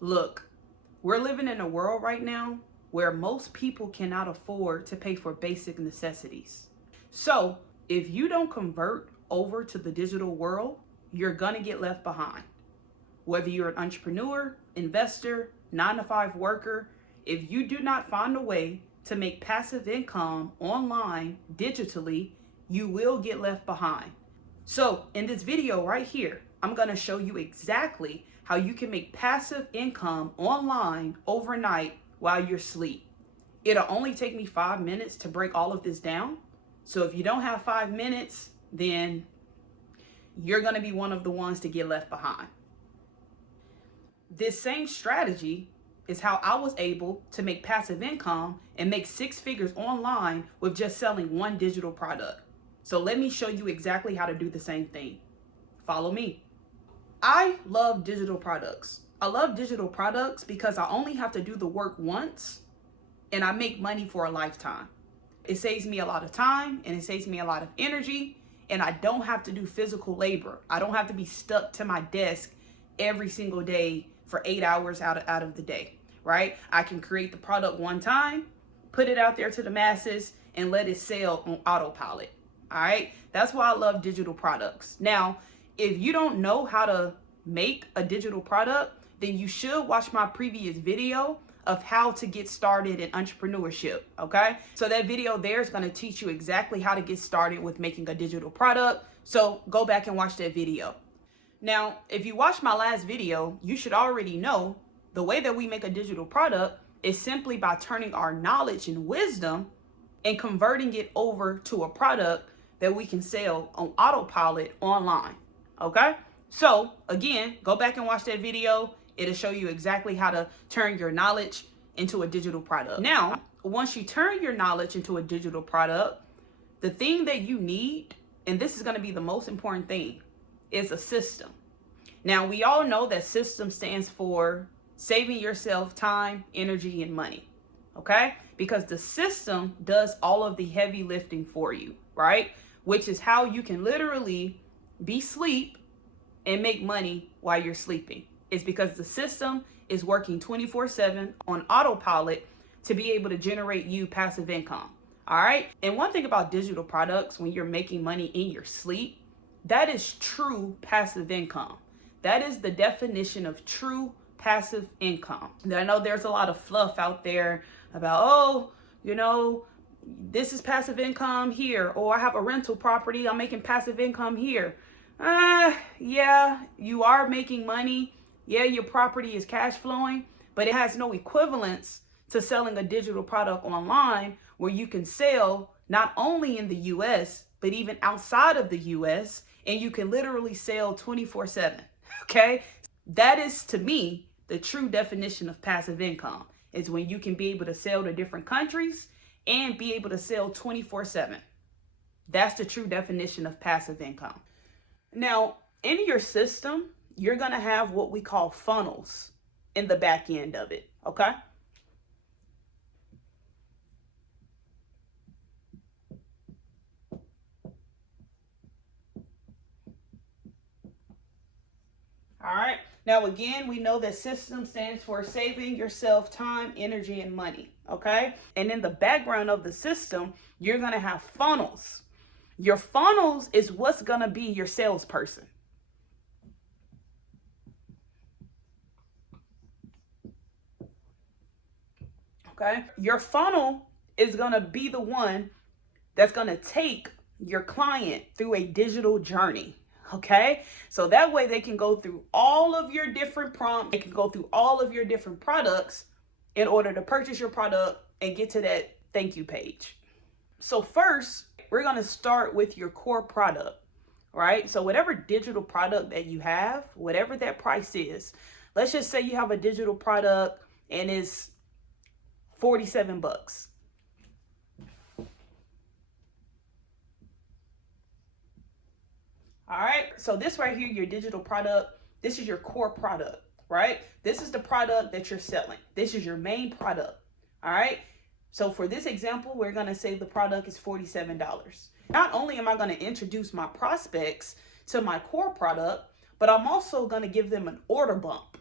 Look, we're living in a world right now where most people cannot afford to pay for basic necessities. So if you don't convert over to the digital world, you're gonna get left behind. Whether you're an entrepreneur, investor, 9 to 5 worker, if you do not find a way to make passive income online digitally, you will get left behind. So in this video right here, I'm going to show you exactly how you can make passive income online overnight while you're asleep. It'll only take me 5 minutes to break all of this down. So if you don't have 5 minutes, then you're going to be one of the ones to get left behind. This same strategy is how I was able to make passive income and make 6 figures online with just selling one digital product. So let me show you exactly how to do the same thing. Follow me. I love digital products. I love digital products because I only have to do the work once and I make money for a lifetime. It saves me a lot of time and it saves me a lot of energy, and I don't have to do physical labor. I don't have to be stuck to my desk every single day for 8 hours out of the day, right? I can create the product one time, put it out there to the masses, and let it sell on autopilot. All right, that's why I love digital products. Now, if you don't know how to make a digital product, then you should watch my previous video of how to get started in entrepreneurship, okay? So that video there is gonna teach you exactly how to get started with making a digital product. So go back and watch that video. Now, if you watched my last video, you should already know the way that we make a digital product is simply by turning our knowledge and wisdom and converting it over to a product that we can sell on autopilot online, okay? So again, go back and watch that video. It'll show you exactly how to turn your knowledge into a digital product. Now, once you turn your knowledge into a digital product, the thing that you need, and this is gonna be the most important thing, is a system. Now, we all know that system stands for saving yourself time, energy, and money, okay? Because the system does all of the heavy lifting for you, right? Which is how you can literally be asleep and make money while you're sleeping. It's because the system is working 24/7 on autopilot to be able to generate you passive income, all right? And one thing about digital products, when you're making money in your sleep, that is true passive income. That is the definition of true passive income. I know there's a lot of fluff out there about, oh, you know, this is passive income here, or I have a rental property, I'm making passive income here. Yeah, you are making money. Yeah, your property is cash flowing, but it has no equivalence to selling a digital product online where you can sell not only in the US, but even outside of the US, and you can literally sell 24/7, okay? That is, to me, the true definition of passive income, is when you can be able to sell to different countries and be able to sell 24/7. That's the true definition of passive income. Now, in your system, you're gonna have what we call funnels in the back end of it, okay? All right. Now, again, we know that system stands for saving yourself time, energy, and money, okay? And in the background of the system, you're going to have funnels. Your funnels is what's going to be your salesperson. Okay? Your funnel is going to be the one that's going to take your client through a digital journey. Okay, so that way they can go through all of your different prompts, they can go through all of your different products in order to purchase your product and get to that thank you page. So first, we're going to start with your core product, right? So whatever digital product that you have, whatever that price is, let's just say you have a digital product and it's $47. All right, so this right here, your digital product, this is your core product, right? This is the product that you're selling. This is your main product, all right? So for this example, we're gonna say the product is $47. Not only am I gonna introduce my prospects to my core product, but I'm also gonna give them an order bump.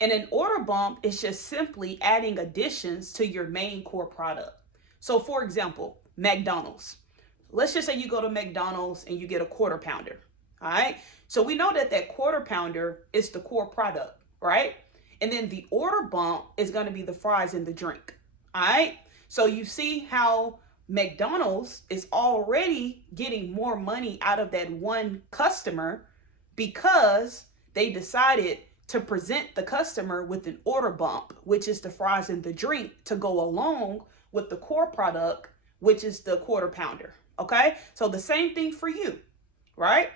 And an order bump is just simply adding additions to your main core product. So for example, McDonald's. Let's just say you go to McDonald's and you get a quarter pounder. All right. So we know that that quarter pounder is the core product, right? And then the order bump is going to be the fries and the drink. All right. So you see how McDonald's is already getting more money out of that one customer because they decided to present the customer with an order bump, which is the fries and the drink, to go along with the core product, which is the quarter pounder. Okay, so the same thing for you, right?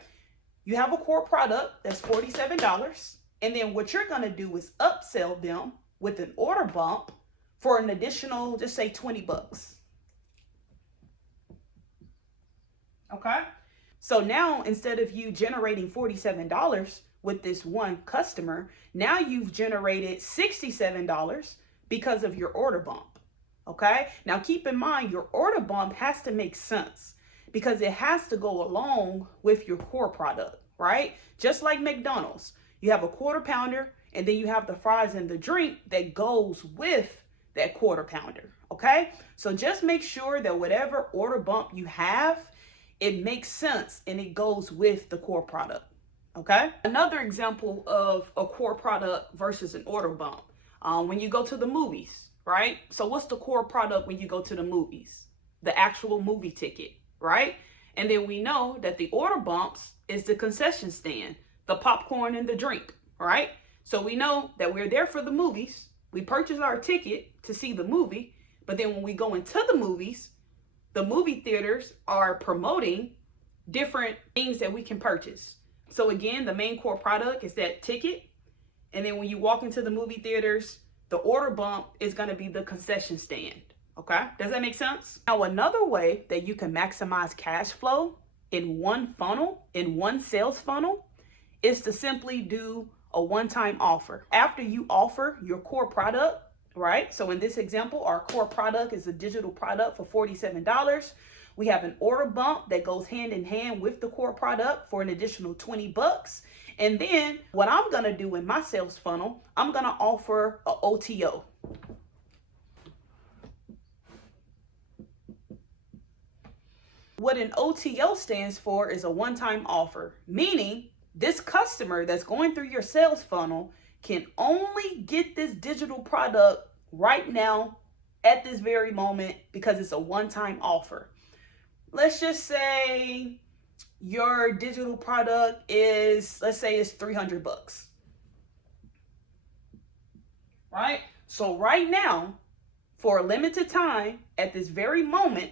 You have a core product that's $47, and then what you're going to do is upsell them with an order bump for an additional, just say $20. Okay, so now instead of you generating $47 with this one customer, now you've generated $67 because of your order bump. Okay, now keep in mind your order bump has to make sense because it has to go along with your core product, right? Just like McDonald's, you have a quarter pounder and then you have the fries and the drink that goes with that quarter pounder. Okay, so just make sure that whatever order bump you have, it makes sense and it goes with the core product. Okay, another example of a core product versus an order bump, when you go to the movies, right? So what's the core product when you go to the movies? The actual movie ticket, right? And then we know that the order bumps is the concession stand, the popcorn and the drink, right? So we know that we're there for the movies. We purchase our ticket to see the movie, but then when we go into the movies, the movie theaters are promoting different things that we can purchase. So again, the main core product is that ticket. And then when you walk into the movie theaters, the order bump is going to be the concession stand. Okay, does that make sense? Now, another way that you can maximize cash flow in one funnel, in one sales funnel, is to simply do a one-time offer. After you offer your core product, right? So in this example, our core product is a digital product for $47. We have an order bump that goes hand in hand with the core product for an additional $20. And then what I'm going to do in my sales funnel, I'm going to offer a OTO. What an OTO stands for is a one-time offer, meaning this customer that's going through your sales funnel can only get this digital product right now at this very moment because it's a one-time offer. Let's just say your digital product is, let's say it's $300, right? So right now, for a limited time, at this very moment,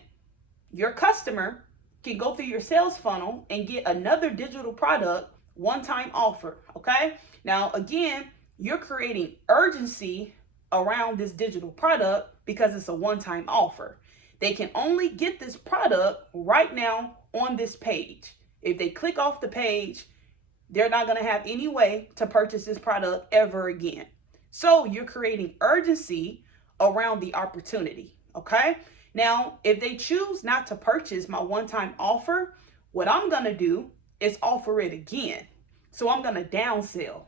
your customer can go through your sales funnel and get another digital product, one-time offer, okay? Now, again, you're creating urgency around this digital product because it's a one-time offer. They can only get this product right now on this page. If they click off the page, they're not going to have any way to purchase this product ever again. So you're creating urgency around the opportunity, okay? Now, if they choose not to purchase my one-time offer, what I'm going to do is offer it again. So I'm going to downsell,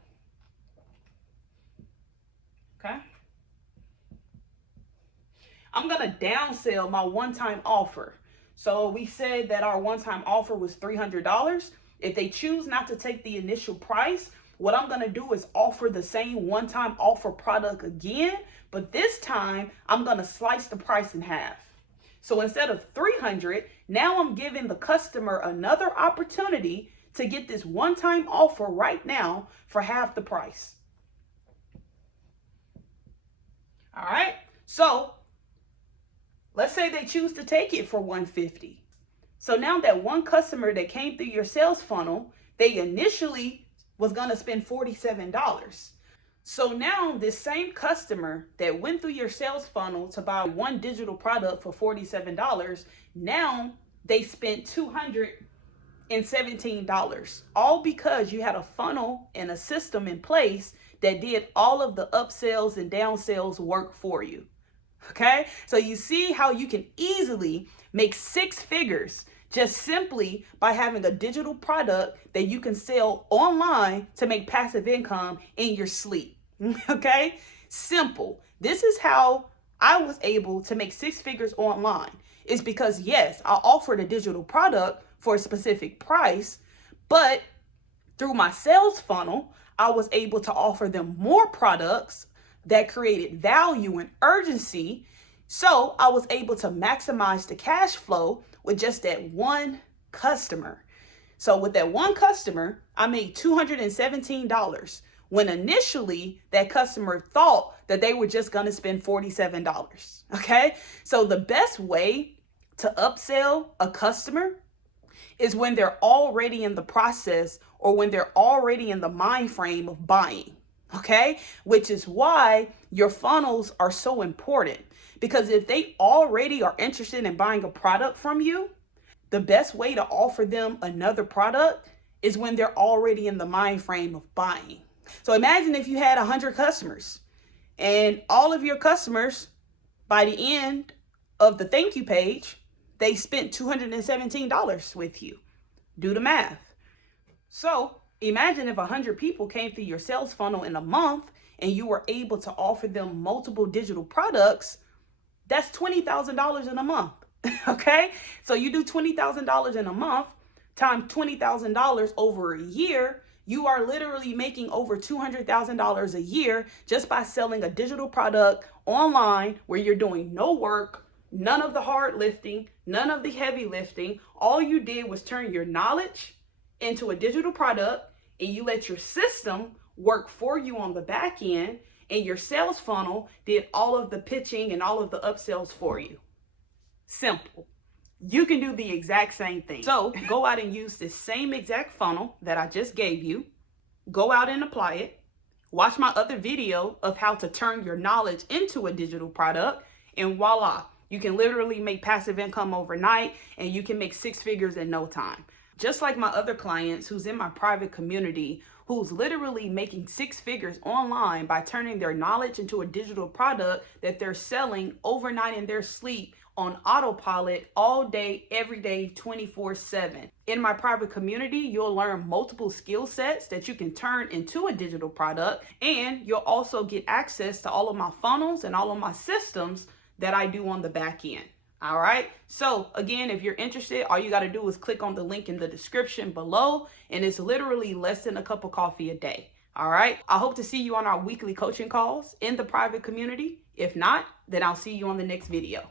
okay? I'm going to downsell my one-time offer. So we said that our one-time offer was $300. If they choose not to take the initial price, what I'm going to do is offer the same one-time offer product again, but this time I'm going to slice the price in half. So instead of $300, now I'm giving the customer another opportunity to get this one-time offer right now for half the price. All right. So let's say they choose to take it for $150. So now that one customer that came through your sales funnel, they initially was going to spend $47. So now this same customer that went through your sales funnel to buy one digital product for $47, now they spent $217, all because you had a funnel and a system in place that did all of the upsells and downsells work for you. Okay, so you see how you can easily make six figures just simply by having a digital product that you can sell online to make passive income in your sleep. Okay? Simple. This is how I was able to make six figures online. It's because, yes, I offered a digital product for a specific price, but through my sales funnel, I was able to offer them more products that created value and urgency. So I was able to maximize the cash flow with just that one customer. So with that one customer, I made $217 when initially that customer thought that they were just going to spend $47. Okay? So the best way to upsell a customer is when they're already in the process or when they're already in the mind frame of buying. Okay? Which is why your funnels are so important. Because if they already are interested in buying a product from you, the best way to offer them another product is when they're already in the mind frame of buying. So imagine if you had 100 customers and all of your customers, by the end of the thank you page, they spent $217 with you. Do the math. So imagine if 100 people came through your sales funnel in a month and you were able to offer them multiple digital products. That's $20,000 in a month. Okay? So you do $20,000 in a month times $20,000 over a year. You are literally making over $200,000 a year just by selling a digital product online where you're doing no work, none of the hard lifting, none of the heavy lifting. All you did was turn your knowledge into a digital product and you let your system work for you on the back end, and your sales funnel did all of the pitching and all of the upsells for you. Simple. You can do the exact same thing. So go out and use this same exact funnel that I just gave you. Go out and apply it. Watch my other video of how to turn your knowledge into a digital product, and voila, you can literally make passive income overnight and you can make six figures in no time. Just like my other clients who's in my private community, who's literally making six figures online by turning their knowledge into a digital product that they're selling overnight in their sleep on autopilot all day, every day, 24/7. In my private community, you'll learn multiple skill sets that you can turn into a digital product, and you'll also get access to all of my funnels and all of my systems that I do on the back end. All right. So again, if you're interested, all you got to do is click on the link in the description below, and it's literally less than a cup of coffee a day. All right. I hope to see you on our weekly coaching calls in the private community. If not, then I'll see you on the next video.